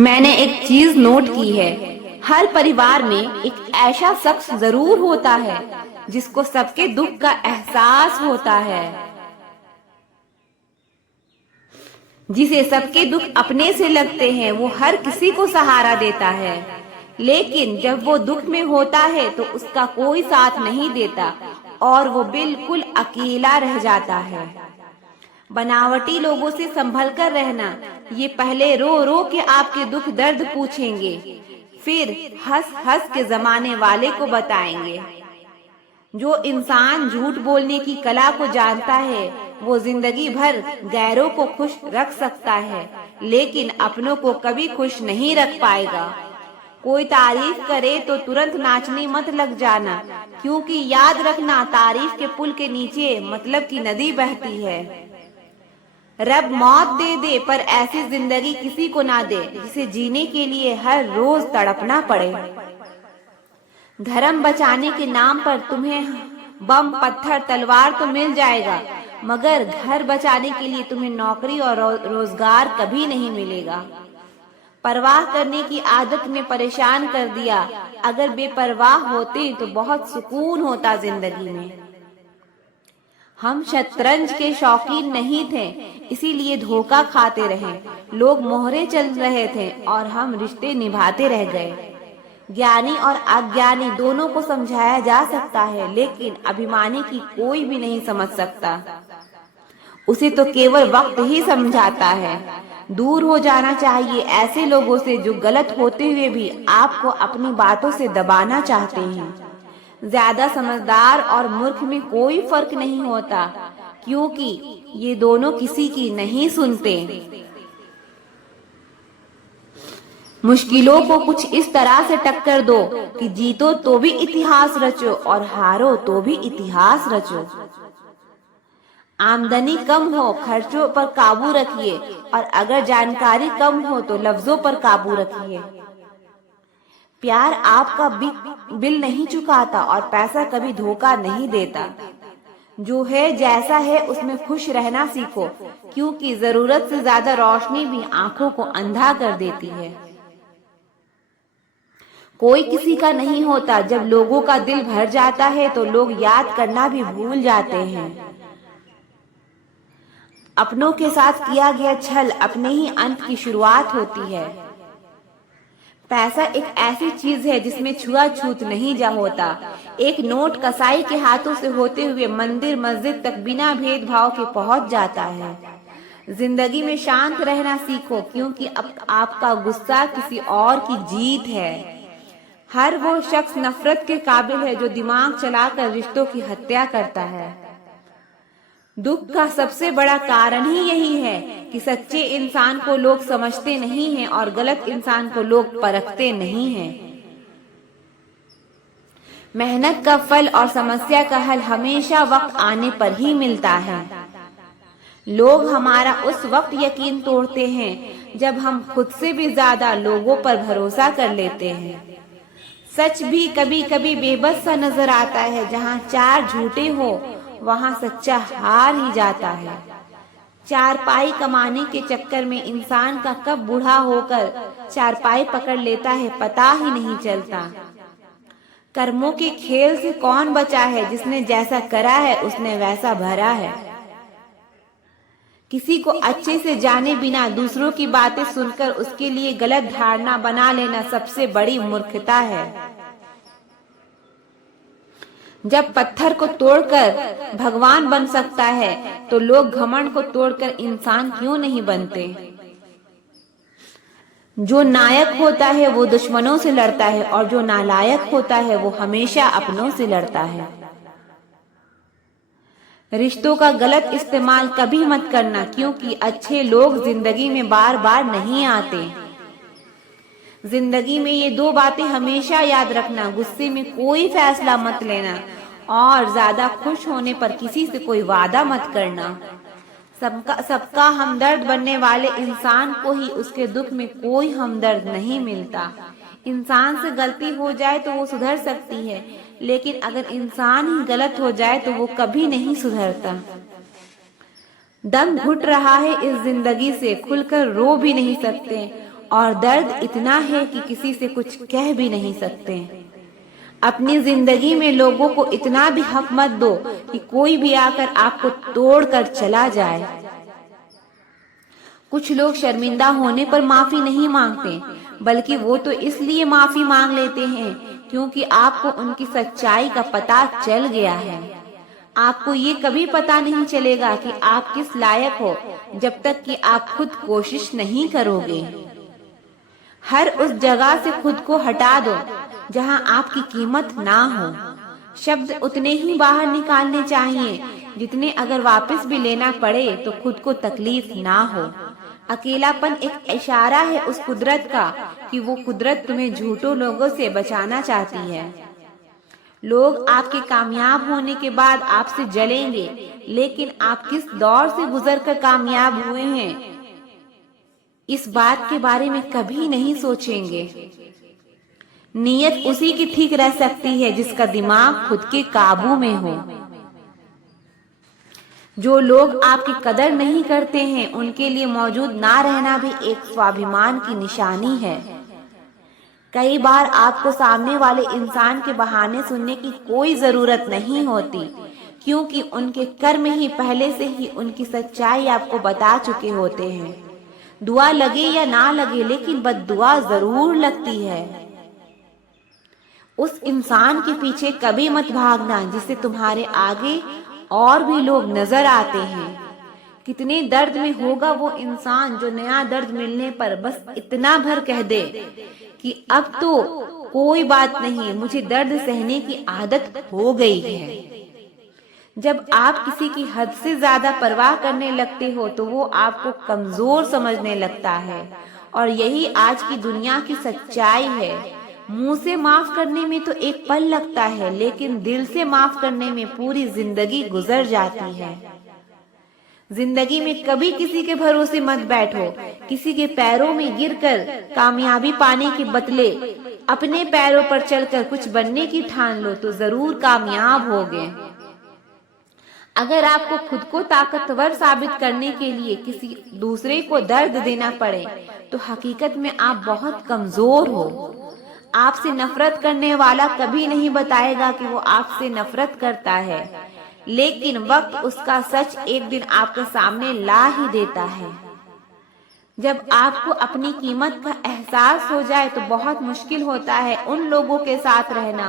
मैंने एक चीज नोट की है। हर परिवार में एक ऐसा शख्स जरूर होता है जिसको सबके दुख का एहसास होता है, जिसे सबके दुख अपने से लगते हैं। वो हर किसी को सहारा देता है, लेकिन जब वो दुख में होता है तो उसका कोई साथ नहीं देता और वो बिल्कुल अकेला रह जाता है। बनावटी लोगों से संभल कर रहना। ये पहले रो रो के आपके दुख दर्द पूछेंगे, फिर हंस हंस के जमाने वाले को बताएंगे। जो इंसान झूठ बोलने की कला को जानता है वो जिंदगी भर गैरों को खुश रख सकता है, लेकिन अपनों को कभी खुश नहीं रख पाएगा। कोई तारीफ करे तो तुरंत नाचने मत लग जाना, क्योंकि याद रखना तारीफ के पुल के नीचे मतलब की नदी बहती है। रब मौत दे दे पर ऐसी जिंदगी किसी को ना दे जिसे जीने के लिए हर रोज तड़पना पड़े। धर्म बचाने के नाम पर तुम्हें बम पत्थर तलवार तो मिल जाएगा, मगर घर बचाने के लिए तुम्हें नौकरी और रोजगार कभी नहीं मिलेगा। परवाह करने की आदत में परेशान कर दिया। अगर बेपरवाह होते तो बहुत सुकून होता जिंदगी में। हम शतरंज के शौकीन नहीं थे, इसीलिए धोखा खाते रहे। लोग मोहरे चल रहे थे और हम रिश्ते निभाते रह गए। ज्ञानी और अज्ञानी दोनों को समझाया जा सकता है, लेकिन अभिमानी की कोई भी नहीं समझ सकता। उसे तो केवल वक्त ही समझाता है। दूर हो जाना चाहिए ऐसे लोगों से जो गलत होते हुए भी आपको अपनी बातों से दबाना चाहते हैं। ज्यादा समझदार और मूर्ख में कोई फर्क नहीं होता, क्योंकि ये दोनों किसी की नहीं सुनते। मुश्किलों को कुछ इस तरह से टक्कर दो कि जीतो तो भी इतिहास रचो और हारो तो भी इतिहास रचो। आमदनी कम हो खर्चों पर काबू रखिए, और अगर जानकारी कम हो तो लफ्जों पर काबू रखिए। प्यार आपका बिल नहीं चुकाता और पैसा कभी धोखा नहीं देता। जो है जैसा है उसमें खुश रहना सीखो, क्योंकि जरूरत से ज्यादा रोशनी भी आंखों को अंधा कर देती है। कोई किसी का नहीं होता। जब लोगों का दिल भर जाता है तो लोग याद करना भी भूल जाते हैं। अपनों के साथ किया गया छल अपने ही अंत की शुरुआत होती है। पैसा एक ऐसी चीज है जिसमें छुआछूत नहीं जा होता। एक नोट कसाई के हाथों से होते हुए मंदिर मस्जिद तक बिना भेदभाव के पहुंच जाता है। जिंदगी में शांत रहना सीखो, क्योंकि अब आपका गुस्सा किसी और की जीत है। हर वो शख्स नफरत के काबिल है जो दिमाग चलाकर रिश्तों की हत्या करता है। दुख का सबसे बड़ा कारण ही यही है कि सच्चे इंसान को लोग समझते नहीं हैं और गलत इंसान को लोग परखते नहीं हैं। मेहनत का फल और समस्या का हल हमेशा वक्त आने पर ही मिलता है। लोग हमारा उस वक्त यकीन तोड़ते हैं जब हम खुद से भी ज्यादा लोगों पर भरोसा कर लेते हैं। सच भी कभी कभी बेबस सा नजर आता है। जहाँ चार झूठे हो वहाँ सच्चा हार ही जाता है। चारपाई कमाने के चक्कर में इंसान का कब बूढ़ा होकर चारपाई पकड़ लेता है पता ही नहीं चलता। कर्मों के खेल से कौन बचा है? जिसने जैसा करा है उसने वैसा भरा है। किसी को अच्छे से जाने बिना दूसरों की बातें सुनकर उसके लिए गलत धारणा बना लेना सबसे बड़ी मूर्खता है। जब पत्थर को तोड़कर भगवान बन सकता है तो लोग घमंड को तोड़कर इंसान क्यों नहीं बनते? जो नायक होता है वो दुश्मनों से लड़ता है, और जो नालायक होता है वो हमेशा अपनों से लड़ता है। रिश्तों का गलत इस्तेमाल कभी मत करना, क्योंकि अच्छे लोग जिंदगी में बार बार नहीं आते। जिंदगी में ये दो बातें हमेशा याद रखना। गुस्से में कोई फैसला मत लेना, और ज्यादा खुश होने पर किसी से कोई वादा मत करना। सबका हमदर्द बनने वाले इंसान को ही उसके दुख में कोई हमदर्द नहीं मिलता। इंसान से गलती हो जाए तो वो सुधर सकती है, लेकिन अगर इंसान ही गलत हो जाए तो वो कभी नहीं सुधरता। दम घुट रहा है इस जिंदगी से, खुलकर रो भी नहीं सकते, और दर्द इतना है कि किसी से कुछ कह भी नहीं सकते। अपनी जिंदगी में लोगों को इतना भी हक मत दो कि कोई भी आकर आपको तोड़कर चला जाए। कुछ लोग शर्मिंदा होने पर माफी नहीं मांगते, बल्कि वो तो इसलिए माफी मांग लेते हैं क्योंकि आपको उनकी सच्चाई का पता चल गया है। आपको ये कभी पता नहीं चलेगा कि आप किस लायक हो जब तक कि आप खुद कोशिश नहीं करोगे। हर उस जगह से खुद को हटा दो जहां आपकी कीमत ना हो। शब्द उतने ही बाहर निकालने चाहिए जितने अगर वापस भी लेना पड़े तो खुद को तकलीफ ना हो। अकेलापन एक इशारा है उस कुदरत का कि वो कुदरत तुम्हें झूठों लोगों से बचाना चाहती है। लोग आपके कामयाब होने के बाद आपसे जलेंगे, लेकिन आप किस दौर से गुजरकर कामयाब हुए हैं इस बात के बारे में कभी नहीं सोचेंगे। नीयत उसी की ठीक रह सकती है जिसका दिमाग खुद के काबू में हो। जो लोग आपकी कदर नहीं करते हैं उनके लिए मौजूद ना रहना भी एक स्वाभिमान की निशानी है। कई बार आपको सामने वाले इंसान के बहाने सुनने की कोई जरूरत नहीं होती, क्योंकि उनके कर्म ही पहले से ही उनकी सच्चाई आपको बता चुके होते हैं। दुआ लगे या ना लगे, लेकिन बद्दुआ जरूर लगती है। उस इंसान के पीछे कभी मत भागना जिससे तुम्हारे आगे और भी लोग नजर आते हैं। कितने दर्द में होगा वो इंसान जो नया दर्द मिलने पर बस इतना भर कह दे कि अब तो कोई बात नहीं, मुझे दर्द सहने की आदत हो गई है। जब आप किसी की हद से ज्यादा परवाह करने लगते हो तो वो आपको कमजोर समझने लगता है, और यही आज की दुनिया की सच्चाई है। मुंह से माफ करने में तो एक पल लगता है, लेकिन दिल से माफ करने में पूरी जिंदगी गुजर जाती है। जिंदगी में कभी किसी के भरोसे मत बैठो। किसी के पैरों में गिरकर कामयाबी पाने के बदले अपने पैरों पर चलकर कुछ बनने की ठान लो तो जरूर कामयाब होगे। अगर आपको खुद को ताकतवर साबित करने के लिए किसी दूसरे को दर्द देना पड़े तो हकीकत में आप बहुत कमजोर हो। आपसे नफरत करने वाला कभी नहीं बताएगा कि वो आपसे नफरत करता है, लेकिन वक्त उसका सच एक दिन आपके सामने ला ही देता है। जब आपको अपनी कीमत का एहसास हो जाए तो बहुत मुश्किल होता है उन लोगों के साथ रहना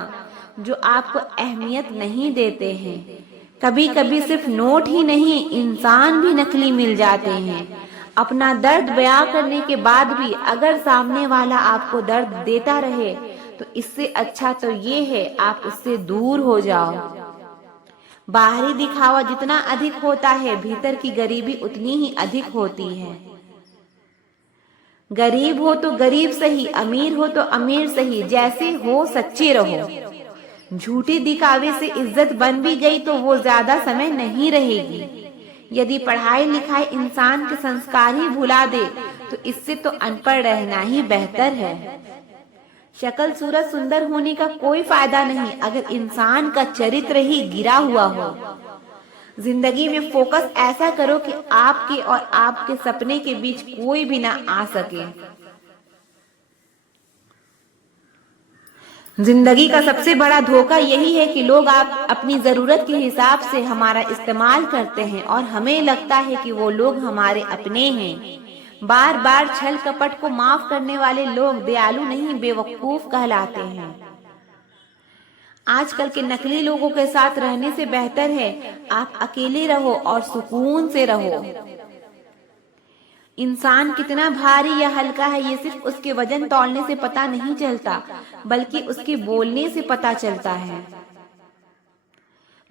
जो आपको अहमियत नहीं देते हैं। कभी कभी सिर्फ नोट ही नहीं, इंसान भी नकली मिल जाते हैं। अपना दर्द बयां करने के बाद भी अगर सामने वाला आपको दर्द देता रहे तो इससे अच्छा तो ये है आप उससे दूर हो जाओ। बाहरी दिखावा जितना अधिक होता है, भीतर की गरीबी उतनी ही अधिक होती है। गरीब हो तो गरीब सही, अमीर हो तो अमीर सही, जैसे हो सच्चे रहो। झूठे दिखावे से इज्जत बन भी गई तो वो ज्यादा समय नहीं रहेगी। यदि पढ़ाई लिखाई इंसान के संस्कार ही भुला दे तो इससे तो अनपढ़ रहना ही बेहतर है। शक्ल सूरत सुंदर होने का कोई फायदा नहीं अगर इंसान का चरित्र ही गिरा हुआ हो। जिंदगी में फोकस ऐसा करो कि आपके और आपके सपने के बीच कोई भी ना आ सके। जिंदगी का सबसे बड़ा धोखा यही है कि लोग आप अपनी जरूरत के हिसाब से हमारा इस्तेमाल करते हैं और हमें लगता है कि वो लोग हमारे अपने हैं। बार बार छल कपट को माफ करने वाले लोग दयालु नहीं बेवकूफ कहलाते हैं। आजकल के नकली लोगों के साथ रहने से बेहतर है आप अकेले रहो और सुकून से रहो। इंसान कितना भारी या हल्का है ये सिर्फ उसके वजन तौलने से पता नहीं चलता, बल्कि उसके बोलने से पता चलता है।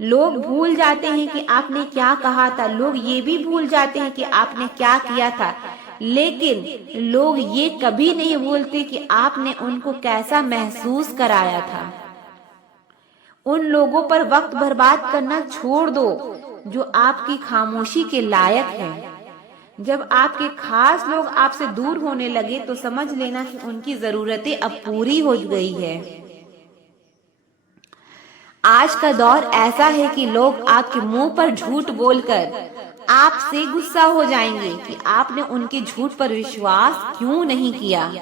लोग भूल जाते हैं कि आपने क्या कहा था, लोग ये भी भूल जाते हैं कि आपने क्या किया था, लेकिन लोग ये कभी नहीं भूलते कि आपने उनको कैसा महसूस कराया था। उन लोगों पर वक्त बर्बाद करना छोड़ दो जो आपकी खामोशी के लायक है। जब आपके खास लोग आपसे दूर होने लगे तो समझ लेना कि उनकी जरूरतें अब पूरी हो गई है। आज का दौर ऐसा है कि लोग आपके मुंह पर झूठ बोलकर आपसे गुस्सा हो जाएंगे कि आपने उनके झूठ पर विश्वास क्यों नहीं किया।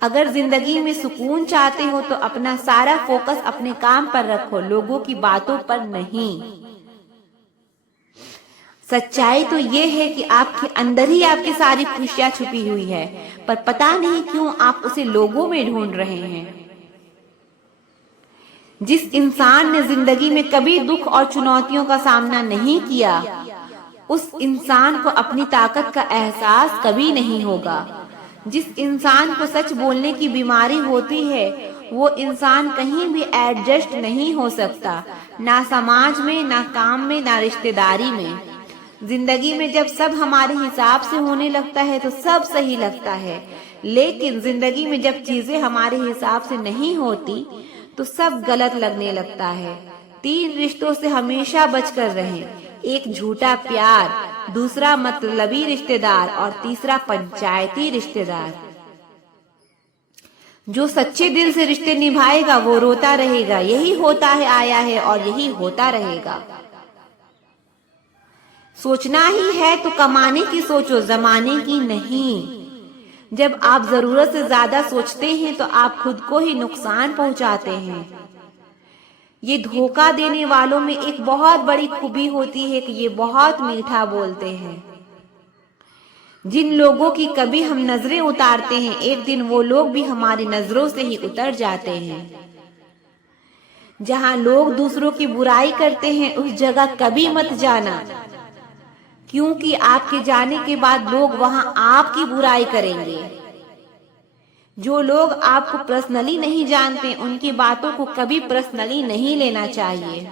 अगर जिंदगी में सुकून चाहते हो तो अपना सारा फोकस अपने काम पर रखो, लोगों की बातों पर नहीं। सच्चाई तो ये है कि आपके अंदर ही आपकी सारी खुशियां छुपी हुई है, पर पता नहीं क्यों आप उसे लोगों में ढूंढ रहे हैं। जिस इंसान ने जिंदगी में कभी दुख और चुनौतियों का सामना नहीं किया, उस इंसान को अपनी ताकत का एहसास कभी नहीं होगा। जिस इंसान को सच बोलने की बीमारी होती है, वो इंसान कहीं भी एडजस्ट नहीं हो सकता, ना समाज में, ना काम में, ना रिश्तेदारी में। जिंदगी में जब सब हमारे हिसाब से होने लगता है तो सब सही लगता है, लेकिन जिंदगी में जब चीजें हमारे हिसाब से नहीं होती तो सब गलत लगने लगता है। 3 रिश्तों से हमेशा बचकर रहें। एक झूठा प्यार, दूसरा मतलबी रिश्तेदार और तीसरा पंचायती रिश्तेदार। जो सच्चे दिल से रिश्ते निभाएगा वो रोता रहेगा। यही होता है, आया है और यही होता रहेगा। सोचना ही है तो कमाने की सोचो, जमाने की नहीं। जब आप जरूरत से ज्यादा सोचते हैं तो आप खुद को ही नुकसान पहुंचाते हैं। ये धोखा देने वालों में एक बहुत बड़ी खूबी होती है कि ये बहुत मीठा बोलते हैं। जिन लोगों की कभी हम नजरें उतारते हैं, एक दिन वो लोग भी हमारी नजरों से ही उतर जाते हैं। जहां लोग दूसरों की बुराई करते हैं उस जगह कभी मत जाना, क्योंकि आपके जाने के बाद लोग वहां आपकी बुराई करेंगे। जो लोग आपको पर्सनली नहीं जानते, उनकी बातों को कभी पर्सनली नहीं लेना चाहिए।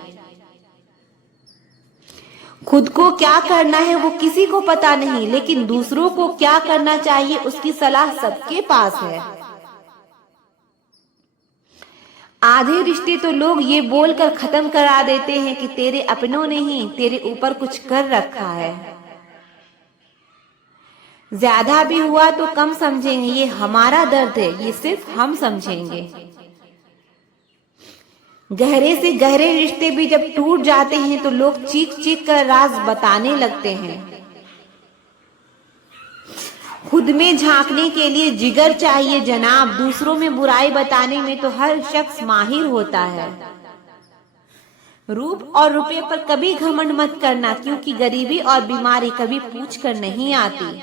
खुद को क्या करना है वो किसी को पता नहीं, लेकिन दूसरों को क्या करना चाहिए उसकी सलाह सबके पास है। आधे रिश्ते तो लोग ये बोलकर खत्म करा देते हैं कि तेरे अपनों ने ही तेरे ऊपर कुछ कर रखा है। ज्यादा भी हुआ तो कम समझेंगे, ये हमारा दर्द है, ये सिर्फ हम समझेंगे। गहरे से गहरे रिश्ते भी जब टूट जाते हैं तो लोग चीख चीख कर राज बताने लगते हैं। खुद में झांकने के लिए जिगर चाहिए जनाब, दूसरों में बुराई बताने में तो हर शख्स माहिर होता है। रूप और रुपए पर कभी घमंड मत करना, क्योंकि गरीबी और बीमारी कभी पूछ कर नहीं आती।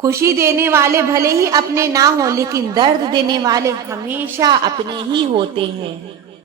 खुशी देने वाले भले ही अपने ना हो, लेकिन दर्द देने वाले हमेशा अपने ही होते हैं।